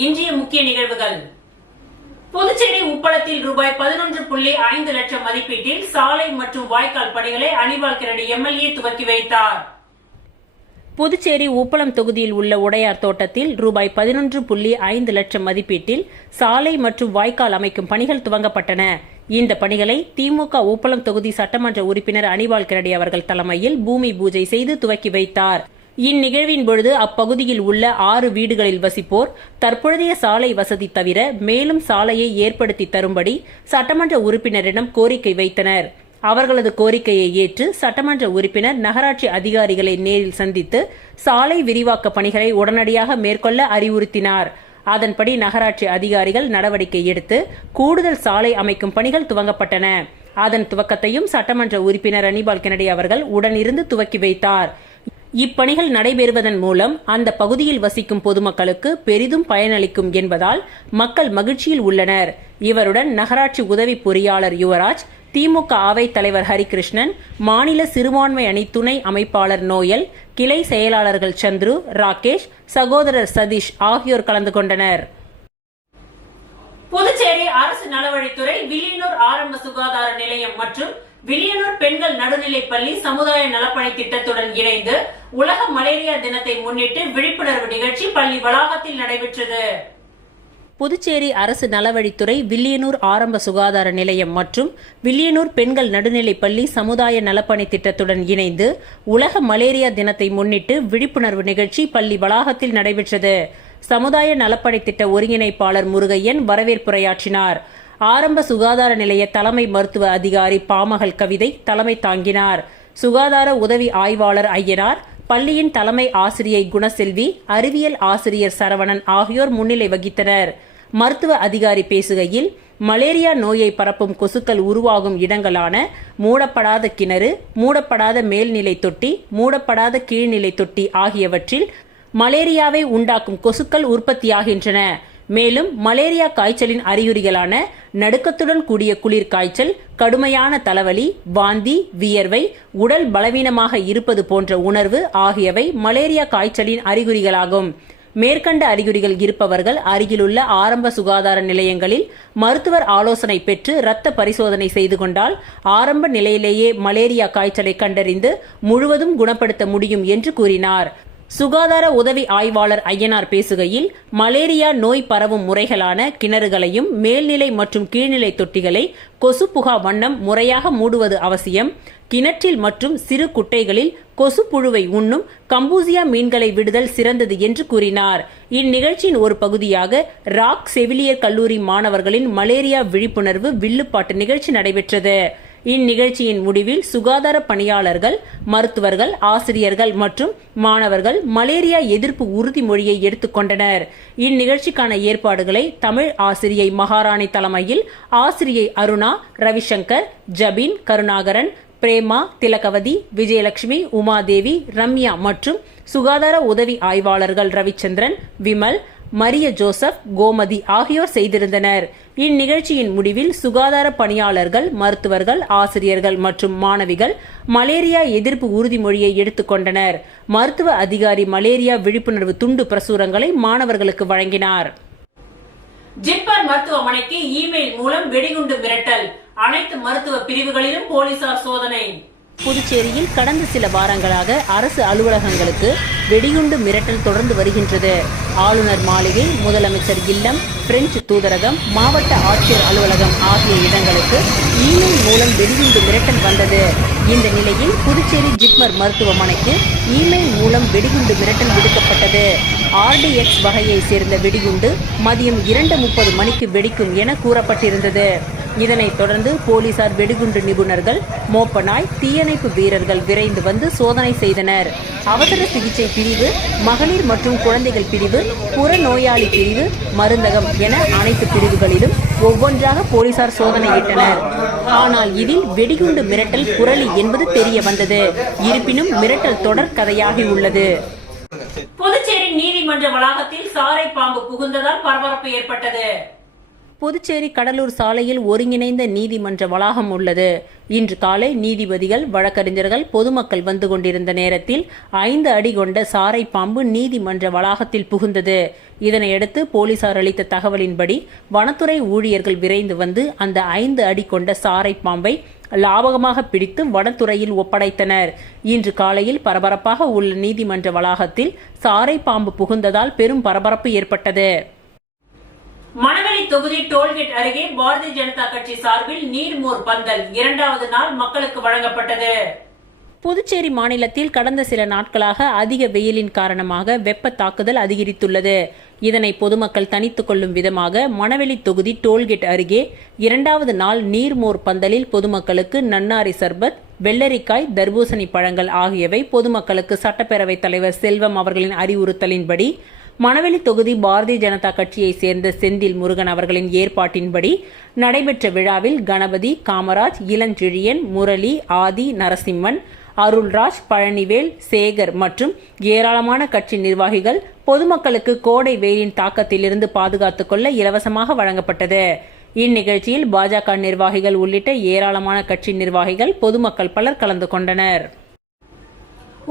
இன்றைய முக்கிய நிகழ்வுகள். புதுச்சேரி உப்பளத்தில் ரூபாய் 11.5 லட்சம் மதிப்பீட்டில் சாலை மற்றும் வாய்க்கால் பணிகளை அனிபால் கிரடி எம்எல்ஏ துவக்கி வைத்தார். புதுச்சேரி உப்பளம் தொகுதியில் உள்ள உடையார் தோட்டத்தில் ரூபாய் 11.5 லட்சம் மதிப்பீட்டில் சாலை மற்றும் வாய்க்கால் அமைக்கும் பணிகள் துவங்கப்பட்டன. இந்த பணிகளை திமுக உப்பளம் தொகுதி சட்டமன்ற உறுப்பினர் அனிபால் கிரடி அவர்கள் தலைமையில் பூமி பூஜை செய்து துவக்கி வைத்தார். இந்நிகழ்வின் பொழுது அப்பகுதியில் உள்ள 6 வீடுகளில் வசிப்போர் தற்பொழுதைய சாலை வசதி தவிர மேலும் சாலையை ஏற்படுத்தி தரும்படி சட்டமன்ற உறுப்பினரிடம் கோரிக்கை வைத்தனர். அவர்களது கோரிக்கையை ஏற்று சட்டமன்ற உறுப்பினர் நகராட்சி அதிகாரிகளை நேரில் சந்தித்து சாலை விரிவாக்க பணிகளை உடனடியாக மேற்கொள்ள அறிவுறுத்தினார். அதன்படி நகராட்சி அதிகாரிகள் நடவடிக்கை எடுத்து கூடுதல் சாலை அமைக்கும் பணிகள் துவங்கப்பட்டன. அதன் துவக்கத்தையும் சட்டமன்ற உறுப்பினர் அனிபால் கிரடி அவர்கள் உடனிருந்து துவக்கி வைத்தார். இப்பணிகள் நடைபெறுவதன் மூலம் அந்த பகுதியில் வசிக்கும் பொதுமக்களுக்கு பெரிதும் பயனளிக்கும் என்பதால் மக்கள் மகிழ்ச்சியில் உள்ளனர். இவருடன் நகராட்சி உதவி பொறியாளர் யுவராஜ், திமுக அவைத் தலைவர் ஹரிகிருஷ்ணன், மாநில சிறுபான்மை அணி துணை அமைப்பாளர் நோயல், கிளை செயலாளர்கள் சந்துரு, ராகேஷ், சகோதரர் சதீஷ் ஆகியோர் கலந்து கொண்டனர். புதுச்சேரி அரசு நலவழித்துறை வில்லியனூர் ஆரம்ப சுகாதார நிலையம் மற்றும் வில்லியனூர் பெண்கள் நடுநிலைப்பள்ளி சமுதாய நலப்பணி திட்டத்துடன் இணைந்து உலக மலேரியா தினத்தை முன்னிட்டு விழிப்புணர்வு நிகழ்ச்சி பள்ளி வளாகத்தில் நடைபெற்றது. புதுச்சேரி அரசு நலவழித்துறை வில்லியனூர் ஆரம்ப சுகாதார நிலையம் மற்றும் வில்லியனூர் பெண்கள் நடுநிலைப்பள்ளி சமுதாய நலப்பணி திட்டத்துடன் இணைந்து உலக மலேரியா தினத்தை முன்னிட்டு விழிப்புணர்வு நிகழ்ச்சி பள்ளி வளாகத்தில் நடைபெற்றது. சமுதாய நலப்பணி திட்ட ஒருங்கிணைப்பாளர் முருகையன் வரவேற்புரையாற்றினார். ஆரம்ப சுகாதார நிலைய தலைமை மருத்துவ அதிகாரி பாமகள் கவிதை தலைமை தாங்கினார். சுகாதார உதவி ஆய்வாளர் ஐயனார், பள்ளியின் தலைமை ஆசிரியை குணசெல்வி, அறிவியல் ஆசிரியர் சரவணன் ஆகியோர் முன்னிலை வகித்தனர். மருத்துவ அதிகாரி பேசுகையில், மலேரியா நோயை பரப்பும் கொசுக்கள் உருவாகும் இடங்களான மூடப்படாத கிணறு, மூடப்படாத மேல்நிலை தொட்டி, மூடப்படாத கீழ்நிலை தொட்டி ஆகியவற்றில் மலேரியாவை உண்டாக்கும் கொசுக்கள் உற்பத்தியாகின்றன. மேலும் மலேரியா காய்ச்சலின் அறிகுறிகளான நடுக்கத்துடன் கூடிய குளிர் காய்ச்சல், கடுமையான தலைவலி, வாந்தி, வியர்வை, உடல் பலவீனமாக இருப்பது போன்ற உணர்வு ஆகியவை மலேரியா காய்ச்சலின் அறிகுறிகளாகும். மேற்கண்ட அறிகுறிகள் இருப்பவர்கள் அருகிலுள்ள ஆரம்ப சுகாதார நிலையங்களில் மருத்துவர் ஆலோசனை பெற்று இரத்த பரிசோதனை செய்து கொண்டால் ஆரம்ப நிலையிலேயே மலேரியா காய்ச்சலை கண்டறிந்து முழுவதும் குணப்படுத்த முடியும் என்று கூறினார். சுகாதார உதவி ஆய்வாளர் ஐயனார் பேசுகையில், மலேரியா நோய் பரவும் முறைகளான கிணறுகளையும் மேல்நிலை மற்றும் கீழ்நிலை தொட்டிகளை கொசு புகா வண்ணம் முறையாக மூடுவது அவசியம். கிணற்றில் மற்றும் சிறு குட்டைகளில் கொசு புழுவை உண்ணும் கம்பூசியா மீன்களை விடுதல் சிறந்தது என்று கூறினார். இந்நிகழ்ச்சியின் ஒரு பகுதியாக ராக் செவிலியர் கல்லூரி மாணவர்களின் மலேரியா விழிப்புணர்வு வில்லுப்பாட்டு நிகழ்ச்சி நடைபெற்றது. இந்நிகழ்ச்சியின் முடிவில் சுகாதார பணியாளர்கள், மருத்துவர்கள், ஆசிரியர்கள் மற்றும் மாணவர்கள் மலேரியா எதிர்ப்பு உறுதிமொழியை எடுத்துக்கொண்டனர். இந்நிகழ்ச்சிக்கான ஏற்பாடுகளை தமிழ் ஆசிரியை மகாராணி தலைமையில் ஆசிரியை அருணா, ரவிசங்கர், ஜபின், கருணாகரன், பிரேமா, திலகவதி, விஜயலட்சுமி, உமாதேவி, ரம்யா மற்றும் சுகாதார உதவி ஆய்வாளர்கள் ரவிச்சந்திரன், விமல், மரிய ஜோசப், கோமதி ஆகியோர் செய்திருந்தனர். இந்நிகழ்ச்சியின் முடிவில் சுகாதார பணியாளர்கள், மருத்துவர்கள், ஆசிரியர்கள் மற்றும் மாணவிகள் மலேரியா எதிர்ப்பு உறுதிமொழியை எடுத்துக்கொண்டனர். மருத்துவ அதிகாரி மலேரியா விழிப்புணர்வு துண்டு பிரசுரங்களை மாணவர்களுக்கு வழங்கினார். ஜிப்மர் மருத்துவமனைக்கு இமெயில் மூலம் வெடிகுண்டு மிரட்டல், அனைத்து மருத்துவ பிரிவுகளிலும் போலீசார் சோதனை. புதுச்சேரியில் கடந்த சில வாரங்களாக அரசு அலுவலகங்களுக்கு வெடிகுண்டு மிரட்டல் தொடர்ந்து வருகின்றது. ஆளுநர் மாளிகை, முதலமைச்சர் இல்லம், பிரெஞ்சு தூதரகம், மாவட்ட ஆட்சியர் அலுவலகம் ஆகிய இடங்களுக்கு இமெயில் மூலம் வெடிகுண்டு மிரட்டல் வந்தது. இந்த நிலையில் புதுச்சேரி ஜிப்மர் மருத்துவமனைக்கு இமெயில் மூலம் வெடிகுண்டு மிரட்டல் விடுக்கப்பட்டது. RDX வகையை சேர்ந்த வெடிகுண்டு மதியம் 2:30 மணிக்கு வெடிக்கும் என கூறப்பட்டிருந்தது. இதனைத் தொடர்ந்து போலீசார், வெடிகுண்டு நிபுணர்கள், மோப்பநாய், தீயணைப்பு வீரர்கள் விரைந்து வந்து சோதனை செய்தனர். அவசர சிகிச்சை பிரிவு, மகளிர் மற்றும் குழந்தைகள் பிரிவு, புறநோயாளி பிரிவு, மருந்தகம் என அனைத்து பிரிவுகளிலும் ஒவ்வொன்றாக போலீசார் சோதனையிட்டனர். ஆனால் இதில் வெடிகுண்டு மிரட்டல் புரளி என்பது தெரிய வந்தது. இருப்பினும் மிரட்டல் தொடர் கதையாகி உள்ளது. புதுச்சேரி நீதிமன்ற வளாகத்தில் சாரை பாம்பு புகுந்ததால் பரபரப்பு ஏற்பட்டது. புதுச்சேரி கடலூர் சாலையில் ஒருங்கிணைந்த நீதிமன்ற வளாகம் உள்ளது. இன்று காலை நீதிபதிகள், வழக்கறிஞர்கள், பொதுமக்கள் வந்து கொண்டிருந்த நேரத்தில் 5 அடி கொண்ட சாரை பாம்பு நீதிமன்ற வளாகத்தில் புகுந்தது. இதனையடுத்து போலீசார் அளித்த தகவலின்படி வனத்துறை ஊழியர்கள் விரைந்து வந்து அந்த 5 அடி கொண்ட சாரை பாம்பை லாபகமாக பிடித்து வனத்துறையில் ஒப்படைத்தனர். இன்று காலையில் பரபரப்பாக உள்ள நீதிமன்ற வளாகத்தில் சாரை பாம்பு புகுந்ததால் பெரும் பரபரப்பு ஏற்பட்டது. மணவெளி தொகுதி டோல்கேட் அருகே பாரதிய ஜனதா கட்சி சார்பில் நீர்மோர் பந்தல் 2வது நாள் மக்களுக்கு வழங்கப்பட்டது. புதுச்சேரி மாநிலத்தில் கடந்த சில நாட்களாக அதிக வெயிலின் காரணமாக வெப்ப தாக்குதல் அதிகரித்துள்ளது. இதனை பொதுமக்கள் தணித்துக் கொள்ளும் விதமாக மணவெளி தொகுதி டோல்கேட் அருகே 2வது நாள் நீர்மோர் பந்தலில் பொதுமக்களுக்கு நன்னாரி சர்பத், வெள்ளரிக்காய், தர்பூசணி பழங்கள் ஆகியவை பொதுமக்களுக்கு சட்டப்பேரவைத் தலைவர் செல்வம் அவர்களின் அறிவுறுத்தலின்படி மணவெளி தொகுதி பாரதிய ஜனதா கட்சியை சேர்ந்த செந்தில் முருகன் அவர்களின் ஏற்பாட்டின்படி நடைபெற்ற விழாவில் கணபதி, காமராஜ், இளஞ்செழியன், முரளி, ஆதி, நரசிம்மன், அருள்ராஜ், பழனிவேல், சேகர் மற்றும் ஏராளமான கட்சி நிர்வாகிகள் பொதுமக்களுக்கு கோடை வெயிலின் தாக்கத்திலிருந்து பாதுகாத்துக் கொள்ள இலவசமாக வழங்கப்பட்டது. இந்நிகழ்ச்சியில் பாஜக நிர்வாகிகள் உள்ளிட்ட ஏராளமான கட்சி நிர்வாகிகள், பொதுமக்கள் பலர் கலந்து கொண்டனர்.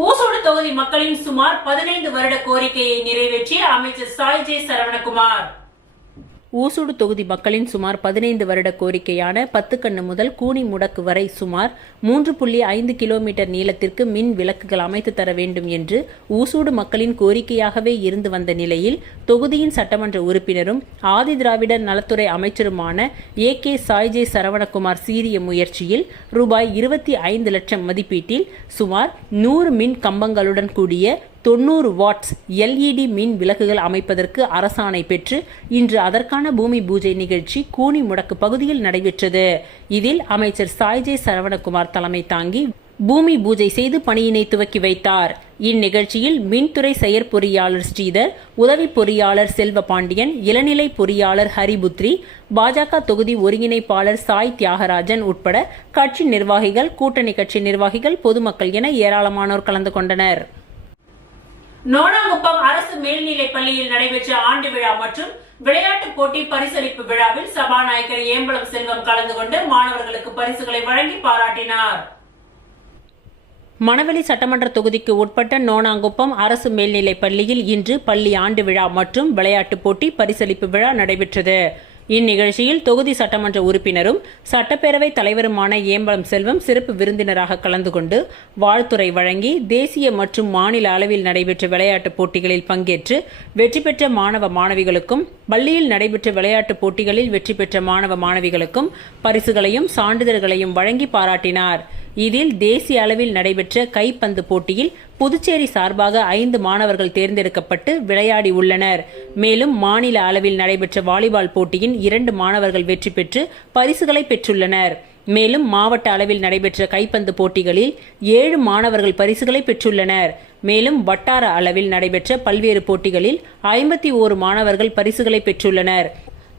ஊசோடு தொகுதி மக்களின் சுமார் 15 வருட கோரிக்கையை நிறைவேற்றிய அமைச்சர் சாய் ஜே சரவணகுமார். ஊசூடு தொகுதி மக்களின் சுமார் 15 வருட கோரிக்கையான 10 கண்ணு முதல் கூனி முடக்கு வரை சுமார் 3.5 கிலோமீட்டர் நீளத்திற்கு மின் விளக்குகள் அமைத்து தர வேண்டும் என்று ஊசூடு மக்களின் கோரிக்கையாகவே இருந்து வந்த நிலையில் தொகுதியின் சட்டமன்ற உறுப்பினரும் ஆதி திராவிடர் நலத்துறை அமைச்சருமான AK சாய் ஜே சரவணகுமார் சீரிய முயற்சியில் ரூபாய் 25 லட்சம் மதிப்பீட்டில் சுமார் 100 மின் கம்பங்களுடன் கூடிய 90 வாட்ஸ் LED மின் விளக்குகள் அமைப்பதற்கு அரசாணை பெற்று இன்று அதற்கான பூமி பூஜை நிகழ்ச்சி கூனி முடக்கு பகுதியில் நடைபெற்றது. இதில் அமைச்சர் சாய் ஜே சரவணகுமார் தலைமை தாங்கி பூமி பூஜை செய்து பணியினை துவக்கி வைத்தார். இந்நிகழ்ச்சியில் மின்துறை செயற்பொறியாளர் ஸ்ரீதர், உதவி பொறியாளர் செல்வபாண்டியன், இளநிலை பொறியாளர் ஹரிபுத்ரி, பாஜக தொகுதி ஒருங்கிணைப்பாளர் சாய் தியாகராஜன் உட்பட கட்சி நிர்வாகிகள், கூட்டணி கட்சி நிர்வாகிகள், பொதுமக்கள் என ஏராளமானோர் கலந்து கொண்டனர். நோனாங்குப்பம் அரசு மேல்நிலைப் பள்ளியில் நடைபெற்ற ஆண்டு விழா மற்றும் விளையாட்டுப் போட்டி பரிசளிப்பு விழாவில் சபாநாயகர் ஏம்பலம் செல்வம் கலந்து கொண்டு மாணவர்களுக்கு பரிசுகளை வழங்கி பாராட்டினார். மணவெளி சட்டமன்ற தொகுதிக்கு உட்பட்ட நோனாங்குப்பம் அரசு மேல்நிலைப் பள்ளியில் இன்று பள்ளி ஆண்டு விழா மற்றும் விளையாட்டுப் போட்டி பரிசளிப்பு விழா நடைபெற்றது. இந்நிகழ்ச்சியில் தொகுதி சட்டமன்ற உறுப்பினரும் சட்டப்பேரவைத் தலைவருமான ஏம்பலம் செல்வம் சிறப்பு விருந்தினராக கலந்து கொண்டு வாழ்த்துரை வழங்கி தேசிய மற்றும் மாநில அளவில் நடைபெற்ற விளையாட்டுப் போட்டிகளில் பங்கேற்று வெற்றி பெற்ற மாணவ மாணவிகளுக்கும் பள்ளியில் நடைபெற்ற விளையாட்டுப் போட்டிகளில் வெற்றி பெற்ற மாணவ மாணவிகளுக்கும் பரிசுகளையும் சான்றிதழ்களையும் வழங்கி பாராட்டினார். இதில் தேசிய அளவில் நடைபெற்ற கைப்பந்து போட்டியில் புதுச்சேரி சார்பாக 5 மாணவர்கள் தேர்ந்தெடுக்கப்பட்டு விளையாடி உள்ளனர். மேலும் மாநில அளவில் நடைபெற்ற வாலிபால் போட்டியின் 2 மாணவர்கள் வெற்றி பெற்று பரிசுகளை பெற்றுள்ளனர். மேலும் மாவட்ட அளவில் நடைபெற்ற கைப்பந்து போட்டிகளில் 7 மாணவர்கள் பரிசுகளை பெற்றுள்ளனர். மேலும் வட்டார அளவில் நடைபெற்ற பல்வேறு போட்டிகளில் 51 மாணவர்கள் பரிசுகளை பெற்றுள்ளனர்.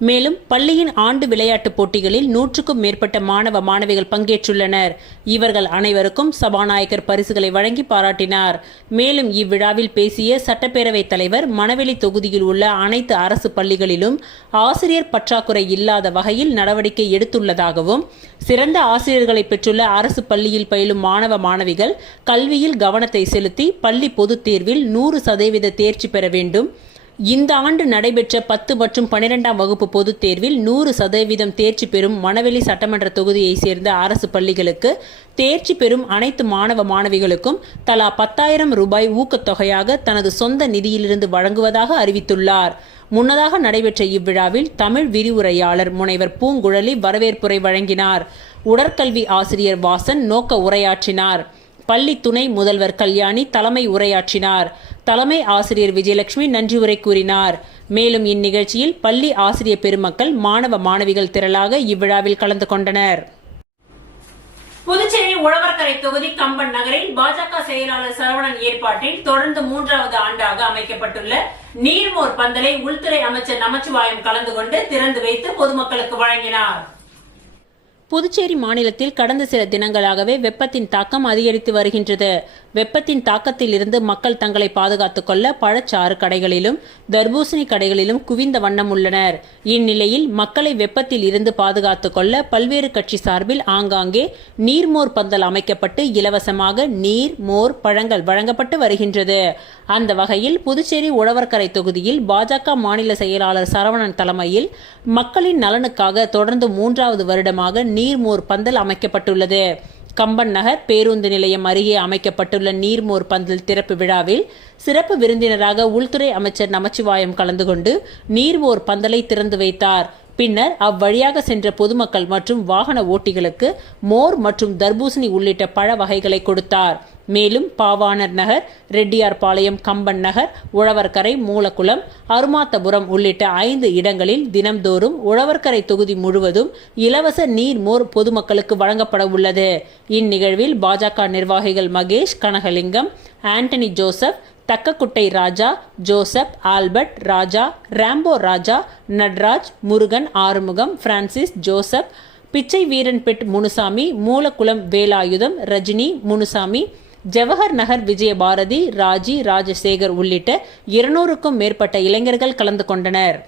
மேலும் பள்ளியின் ஆண்டு விளையாட்டுப் போட்டிகளில் 100க்கும் மேற்பட்ட மாணவ மாணவிகள் பங்கேற்றுள்ளனர். இவர்கள் அனைவருக்கும் சபாநாயகர் பரிசுகளை வழங்கி பாராட்டினார். மேலும் இவ்விழாவில் பேசிய சட்டப்பேரவைத் தலைவர் மணவெளி தொகுதியில் உள்ள அனைத்து அரசு பள்ளிகளிலும் ஆசிரியர் பற்றாக்குறை இல்லாத வகையில் நடவடிக்கை எடுத்துள்ளதாகவும் சிறந்த ஆசிரியர்களை பெற்றுள்ள அரசு பள்ளியில் பயிலும் மாணவ மாணவிகள் கல்வியில் கவனத்தை செலுத்தி பள்ளி பொதுத் தேர்வில் 100% தேர்ச்சி பெற வேண்டும். இந்த ஆண்டு நடைபெற்ற 10 மற்றும் 12ஆம் வகுப்பு பொதுத் தேர்வில் 100% தேர்ச்சி பெறும் மணவெளி சட்டமன்ற தொகுதியை சேர்ந்த அரசு பள்ளிகளுக்கு தேர்ச்சி பெறும் அனைத்து மாணவ மாணவிகளுக்கும் தலா 10,000 ரூபாய் ஊக்கத்தொகையாக தனது சொந்த நிதியிலிருந்து வழங்குவதாக அறிவித்துள்ளார். முன்னதாக நடைபெற்ற இவ்விழாவில் தமிழ் விரிவுரையாளர் முனைவர் பூங்குழலி வரவேற்புரை வழங்கினார். உடற்கல்வி ஆசிரியர் வாசன் நோக்க உரையாற்றினார். பள்ளி துணை முதல்வர் கல்யாணி தலைமை உரையாற்றினார். தலைமை ஆசிரியர் விஜயலட்சுமி நன்றி உரை கூறினார். மேலும் இந்நிகழ்ச்சியில் பள்ளி ஆசிரியர் பெருமக்கள், மாணவ மாணவிகள் திரளாக இவ்விழாவில் கலந்து கொண்டனர். புதுச்சேரி உழவர்கரை தொகுதி கம்பன் நகரில் பாஜக செயலாளர் சரவணன் ஏற்பாட்டில் தொடர்ந்து 3வது ஆண்டாக அமைக்கப்பட்டுள்ள நீர்மோர் பந்தலை உள்துறை அமைச்சர் நமச்சிவாயம் கலந்து கொண்டு திறந்து வைத்து பொதுமக்களுக்கு வழங்கினார். புதுச்சேரி மாநிலத்தில் கடந்த சில தினங்களாகவே வெப்பத்தின் தாக்கம் அதிகரித்து வருகின்றது. வெப்பத்தின் தாக்கத்தில் இருந்து மக்கள் தங்களை பாதுகாத்துக் கொள்ள பழச்சாறு கடைகளிலும் தர்பூசணி கடைகளிலும் குவிந்த வண்ணம் உள்ளனர். இந்நிலையில் மக்களை வெப்பத்தில் இருந்து பாதுகாத்துக் கொள்ள பல்வேறு கட்சி சார்பில் ஆங்காங்கே நீர்மோர் பந்தல் அமைக்கப்பட்டு இலவசமாக நீர், மோர், பழங்கள் வழங்கப்பட்டு வருகின்றது. அந்த வகையில் புதுச்சேரி உழவர்கரை தொகுதியில் பாஜக மாநில செயலாளர் சரவணன் தலைமையில் மக்களின் நலனுக்காக தொடர்ந்து 3வது வருடமாக நீர்மோர் பந்தல் அமைக்கப்பட்டுள்ளது. கம்பன் நகர் பேருந்து நிலையம் அருகே அமைக்கப்பட்டுள்ள நீர்மோர் பந்தல் திறப்பு விழாவில் சிறப்பு விருந்தினராக உள்துறை அமைச்சர் நமச்சிவாயம் கலந்து கொண்டு நீர்மோர் பந்தலை திறந்து வைத்தார். பின்னர் அவ்வழியாக சென்ற பொதுமக்கள் மற்றும் வாகன ஓட்டிகளுக்கு மோர் மற்றும் தர்பூசணி உள்ளிட்ட பழ வகைகளை கொடுத்தார். மேலும் பாவாணர் நகர், ரெட்டியார்பாளையம், கம்பன் நகர், உழவர்கரை, மூலக்குளம், அருமாத்தபுரம் உள்ளிட்ட 5 இடங்களில் தினம்தோறும் உழவர்கரை தொகுதி முழுவதும் இலவச நீர்மோர் பொதுமக்களுக்கு வழங்கப்பட உள்ளது. இந்நிகழ்வில் பாஜக நிர்வாகிகள் மகேஷ், கனகலிங்கம், ஆண்டனி ஜோசப், தக்கக்குட்டை ராஜா, ஜோசப், ஆல்பர்ட், ராஜா, ராம்போ ராஜா, நட்ராஜ், முருகன், ஆறுமுகம், பிரான்சிஸ், ஜோசப், பிச்சை வீரன்பெட் முனுசாமி, மூலக்குளம் வேலாயுதம், ரஜினி, முனுசாமி, ஜவஹர் நகர் விஜயபாரதி, ராஜி, ராஜசேகர் உள்ளிட்ட 200க்கும் மேற்பட்ட இளைஞர்கள் கலந்து கொண்டனர்.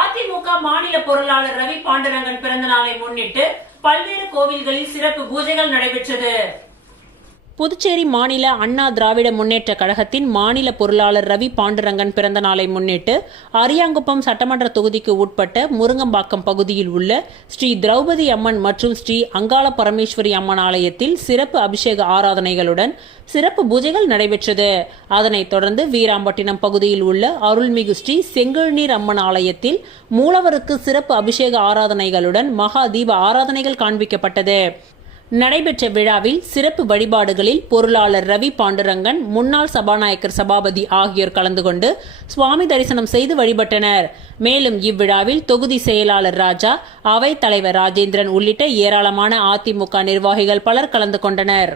அதிமுக மாநில பொருளாளர் ரவி பாண்டுரங்கன் பிறந்த நாளை முன்னிட்டு பல்வேறு கோவில்களில் சிறப்பு பூஜைகள் நடைபெற்றது. புதுச்சேரி மாநில அண்ணா திராவிட முன்னேற்ற கழகத்தின் மாநில பொருளாளர் ரவி பாண்டுரங்கன் பிறந்த நாளை முன்னிட்டு அரியாங்குப்பம் சட்டமன்ற தொகுதிக்கு உட்பட்ட முருங்கம்பாக்கம் பகுதியில் உள்ள ஸ்ரீ திரௌபதி அம்மன் மற்றும் ஸ்ரீ அங்காள பரமேஸ்வரி அம்மன் ஆலயத்தில் சிறப்பு அபிஷேக ஆராதனைகளுடன் சிறப்பு பூஜைகள் நடைபெற்றது. அதனைத் தொடர்ந்து வீராம்பட்டினம் பகுதியில் உள்ள அருள்மிகு ஸ்ரீ செங்கழுநீர் அம்மன் ஆலயத்தில் மூலவருக்கு சிறப்பு அபிஷேக ஆராதனைகளுடன் மகா தீப ஆராதனைகள் காண்பிக்கப்பட்டது. நடைபெற்ற விழாவில் சிறப்பு வழிபாடுகளில் பொருளாளர் ரவி பாண்டுரங்கன், முன்னாள் சபாநாயகர் சபாபதி ஆகியோர் கலந்து கொண்டு சுவாமி தரிசனம் செய்து வழிபட்டனர். மேலும் இவ்விழாவில் தொகுதி செயலாளர் ராஜா, அவைத் தலைவர் ராஜேந்திரன் உள்ளிட்ட ஏராளமான அதிமுக நிர்வாகிகள் பலர் கலந்து கொண்டனர்.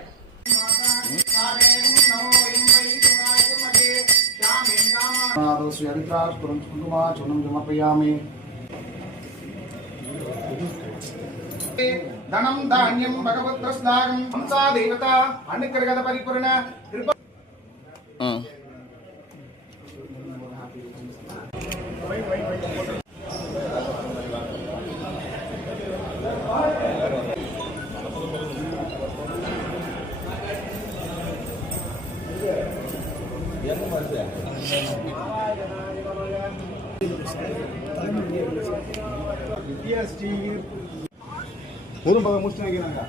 धनम धान्यम भगवत प्रस्नागम हंसा देवता अनुग्रहद परिपूर्ण कृपा ஒரு பக்கம் முடிச்சு வைக்கிறாங்க.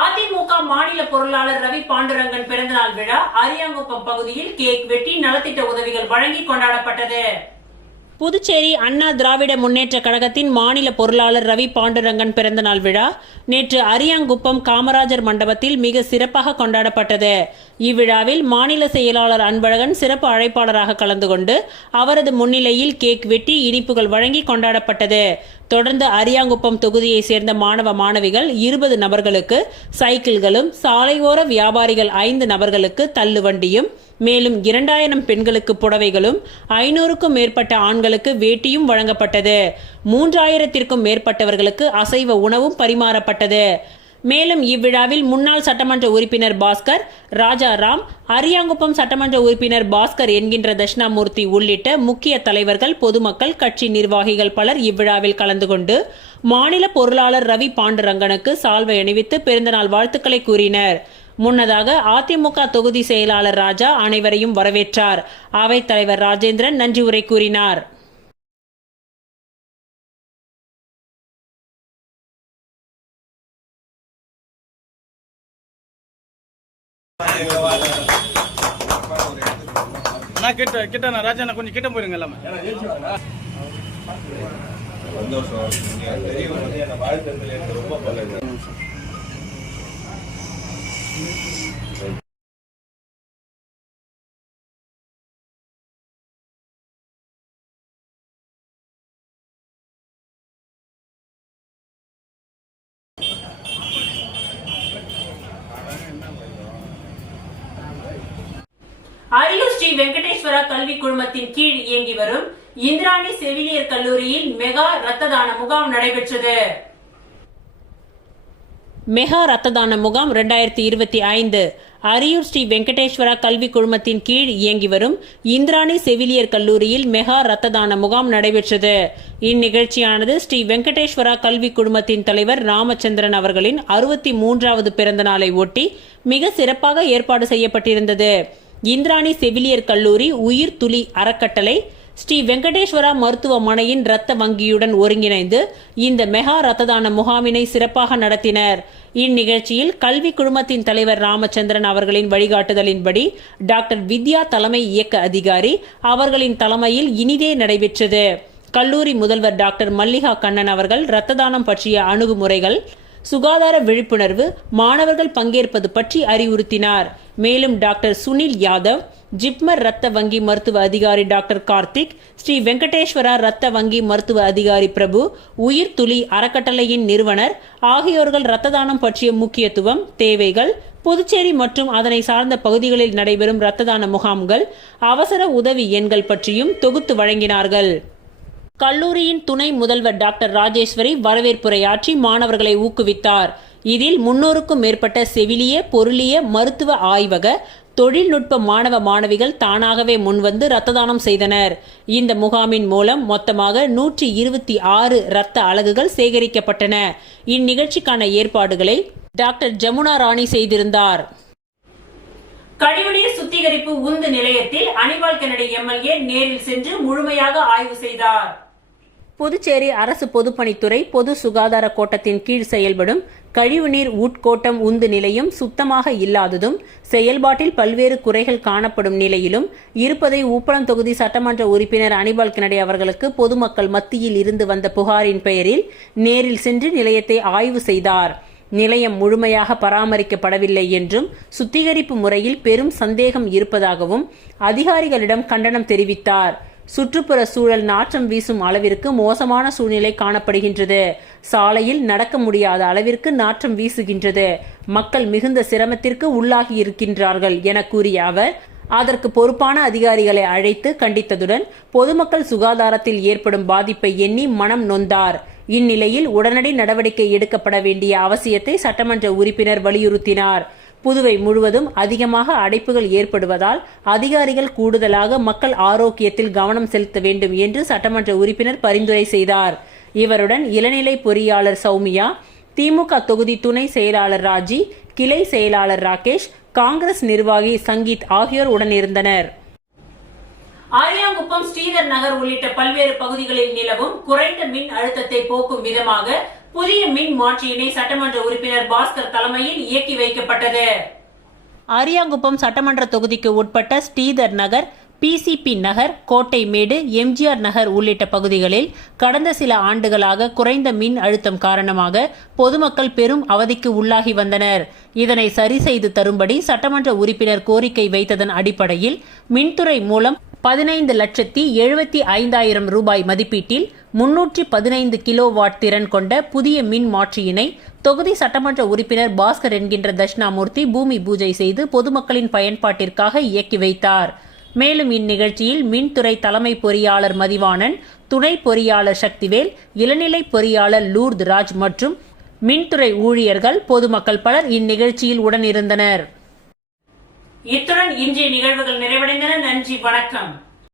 அதிமுக மாநில பொருளாளர் ரவி பாண்டுரங்கன் பிறந்தநாள் விழா அரியாங்குப்பம் பகுதியில் கேக் வெட்டி நலத்திட்ட உதவிகள் வழங்கி கொண்டாடப்பட்டது. புதுச்சேரி அண்ணா திராவிட முன்னேற்ற கழகத்தின் மாநில பொருளாளர் ரவி பாண்டுரங்கன் பிறந்தநாள் விழா நேற்று அரியாங்குப்பம் காமராஜர் மண்டபத்தில் மிக சிறப்பாக கொண்டாடப்பட்டது. இவ்விழாவில் மாநில செயலாளர் அன்பழகன் சிறப்பு அழைப்பாளராக கலந்து கொண்டு அவரது முன்னிலையில் கேக் வெட்டி இனிப்புகள் வழங்கி கொண்டாடப்பட்டது. தொடர்ந்து அரியாங்குப்பம் தொகுதியை சேர்ந்த மாணவ மாணவிகள் 20 நபர்களுக்கு சைக்கிள்களும், சாலையோர வியாபாரிகள் 5 நபர்களுக்கு தள்ளுவண்டியும், மேலும் 2000 பெண்களுக்கு புடவைகளும், 500க்கும் மேற்பட்ட ஆண்களுக்கு வேட்டியும் வழங்கப்பட்டது. 3000த்திற்கும் மேற்பட்டவர்களுக்கு அசைவ உணவும் பரிமாறப்பட்டது. மேலும் இவ்விழாவில் முன்னாள் சட்டமன்ற உறுப்பினர் பாஸ்கர், ராஜாராம், அரியாங்குப்பம் சட்டமன்ற உறுப்பினர் பாஸ்கர் என்கின்ற தட்சிணாமூர்த்தி உள்ளிட்ட முக்கிய தலைவர்கள், பொதுமக்கள், கட்சி நிர்வாகிகள் பலர் இவ்விழாவில் கலந்து கொண்டு மாநில பொருளாளர் ரவி பாண்டுரங்கனுக்கு சால்வை அணிவித்து பிறந்தநாள் வாழ்த்துக்களை கூறினர். முன்னதாக அதிமுக தொகுதி செயலாளர் ராஜா அனைவரையும் வரவேற்றார். அவைத் தலைவர் ராஜேந்திரன் நன்றி உரை கூறினார். கிட்ட ராஜா கொஞ்சம் கிட்ட போயிருங்க எல்லாமே. வெங்கடேஸ்வரா கல்வி குழுமத்தின் கீழ் இயங்கி வரும் இந்திராணி செவிலியர் கல்லூரியில் மெகா ரத்த தான முகாம் நடைபெற்றது. மெகா ரத்த தான முகாம் 2025 அரியூர் ஸ்ரீ வெங்கடேஸ்வரா கல்வி குழுமத்தின் கீழ் இயங்கி வரும் இந்திராணி செவிலியர் கல்லூரியில் மெகா ரத்த தான முகாம் நடைபெற்றது. இந்நிகழ்ச்சியானது ஸ்ரீ வெங்கடேஸ்வரா கல்வி குழுமத்தின் தலைவர் ராமச்சந்திரன் அவர்களின் 63வது பிறந்த நாளை ஒட்டி மிக சிறப்பாக ஏற்பாடு செய்யப்பட்டிருந்தது. இந்திராணி செவிலியர் கல்லூரி உயிர் துளி அறக்கட்டளை ஸ்ரீ வெங்கடேஸ்வரா மருத்துவமனையின் இரத்த வங்கியுடன் ஒருங்கிணைந்து இந்த மெகா ரத்த தான முகாமினை சிறப்பாக நடத்தினர். இந்நிகழ்ச்சியில் கல்வி குழுமத்தின் தலைவர் ராமச்சந்திரன் அவர்களின் வழிகாட்டுதலின்படி டாக்டர் வித்யா தலைமை இயக்க அதிகாரி அவர்களின் தலைமையில் இனிதே நடைபெற்றது. கல்லூரி முதல்வர் டாக்டர் மல்லிகா கண்ணன் அவர்கள் இரத்த தானம் பற்றிய அணுகுமுறைகள், சுகாதார விழிப்புணர்வு, மாணவர்கள் பங்கேற்பது பற்றி அறிவுறுத்தினார். மேலும் டாக்டர் சுனில் யாதவ், ஜிப்மர் ரத்த வங்கி மருத்துவ அதிகாரி டாக்டர் கார்த்திக், ஸ்ரீ வெங்கடேஸ்வரா ரத்த வங்கி மருத்துவ அதிகாரி பிரபு, உயிர் துளி அறக்கட்டளையின் நிறுவனர் ஆகியோர்கள் இரத்த தானம் பற்றிய முக்கியத்துவம், தேவைகள், புதுச்சேரி மற்றும் அதனை சார்ந்த பகுதிகளில் நடைபெறும் இரத்த தான முகாம்கள், அவசர உதவி எண்கள் பற்றியும் தொகுத்து வழங்கினார்கள். கல்லூரியின் துணை முதல்வர் டாக்டர் ராஜேஸ்வரி வரவேற்புரையாற்றி மாணவர்களை ஊக்குவித்தார். இதில் 300க்கும் மேற்பட்ட செவிலிய, பொருளிய, மருத்துவ ஆய்வக, தொழில்நுட்ப மாணவ மாணவிகள் தானாகவே முன்வந்து இரத்த தானம் செய்தனர். இந்த முகாமின் மூலம் மொத்தமாக 126 இரத்த அலகுகள் சேகரிக்கப்பட்டன. இந்நிகழ்ச்சிக்கான ஏற்பாடுகளை டாக்டர் ஜமுனா ராணி செய்திருந்தார். கழிவுநீர் சுத்திகரிப்பு உந்து நிலையத்தில் அனிபால் கென்னடி எம்எல்ஏ நேரில் சென்று முழுமையாக ஆய்வு செய்தார். புதுச்சேரி அரசு பொதுப்பணித்துறை பொது சுகாதார கோட்டத்தின் கீழ் செயல்படும் கழிவுநீர் உட்கோட்டம் உந்து நிலையம் சுத்தமாக இல்லாததும், செயல்பாட்டில் பல்வேறு குறைகள் காணப்படும் நிலையிலும் இருப்பதை உப்பளம் தொகுதி சட்டமன்ற உறுப்பினர் அனிபால் கென்னடி அவர்களுக்கு பொதுமக்கள் மத்தியில் இருந்து வந்த புகாரின் பெயரில் நேரில் சென்று நிலையத்தை ஆய்வு செய்தார். நிலையம் முழுமையாக பராமரிக்கப்படவில்லை என்றும், சுத்திகரிப்பு முறையில் பெரும் சந்தேகம் இருப்பதாகவும் அதிகாரிகளிடம் கண்டனம் தெரிவித்தார். சுற்றுப்புற சூழல் நாற்றம் வீசும் அளவிற்கு மோசமான சூழ்நிலை காணப்படுகின்றது. சாலையில் நடக்க முடியாத அளவிற்கு நாற்றம் வீசுகின்றது. மக்கள் மிகுந்த சிரமத்திற்கு உள்ளாகி இருக்கின்றார்கள் என கூறிய அவர், அதற்கு பொறுப்பான அதிகாரிகளை அழைத்து கண்டித்ததுடன் பொதுமக்கள் சுகாதாரத்தில் ஏற்படும் பாதிப்பை எண்ணி மனம் நொந்தார். இந்நிலையில் உடனடி நடவடிக்கை எடுக்கப்பட வேண்டிய அவசியத்தை சட்டமன்ற உறுப்பினர் வலியுறுத்தினார். புதுவை முழுவதும் அதிகமாக அடைப்புகள் ஏற்படுவதால் அதிகாரிகள் கூடுதலாக மக்கள் ஆரோக்கியத்தில் கவனம் செலுத்த வேண்டும் என்று சட்டமன்ற உறுப்பினர் பரிந்துரை செய்தார். இவருடன் இளநிலை பொறியாளர் சௌமியா, திமுக தொகுதி துணை செயலாளர் ராஜி, கிளை செயலாளர் ராகேஷ், காங்கிரஸ் நிர்வாகி சங்கீத் ஆகியோர் உடனிருந்தனர். ஆரியாங்குப்பம், ஸ்ரீதர் நகர் உள்ளிட்ட பல்வேறு பகுதிகளில் நிலவும் குறைந்த மின் அழுத்தத்தை போக்கும் விதமாக புதிய மின் மாற்றியினை சட்டமன்ற உறுப்பினர் பாஸ்கர் தலைமையில் இயக்கி வைக்கப்பட்டது. ஆரியாங்குப்பம் சட்டமன்ற தொகுதிக்கு உட்பட்ட ஸ்ரீதர் நகர், பிசிபி நகர், கோட்டைமேடு, எம்ஜிஆர் நகர் உள்ளிட்ட பகுதிகளில் கடந்த சில ஆண்டுகளாக குறைந்த மின் அழுத்தம் காரணமாக பொதுமக்கள் பெரும் அவதிக்கு உள்ளாகி வந்தனர். இதனை சரி செய்து தரும்படி சட்டமன்ற உறுப்பினர் கோரிக்கை வைத்ததன் அடிப்படையில் மின்துறை மூலம் 15,75,000 ரூபாய் மதிப்பீட்டில் 315 கிலோவாட் திறன் கொண்ட புதிய மின் மாற்றியினை தொகுதி சட்டமன்ற உறுப்பினர் பாஸ்கர் என்கின்ற தட்சிணாமூர்த்தி பூமி பூஜை செய்து பொதுமக்களின் பயன்பாட்டிற்காக இயக்கி வைத்தார். மேலும் இந்நிகழ்ச்சியில் மின்துறை தலைமை பொறியாளர் மதிவாணன், துணை பொறியாளர் சக்திவேல், இளநிலை பொறியாளர் லூர்து ராஜ் மற்றும் மின்துறை ஊழியர்கள், பொதுமக்கள் பலர் இந்நிகழ்ச்சியில் உடனிருந்தனர். இத்துடன் இன்றைய நிகழ்வுகள் நிறைவடைந்தன. நன்றி, வணக்கம்.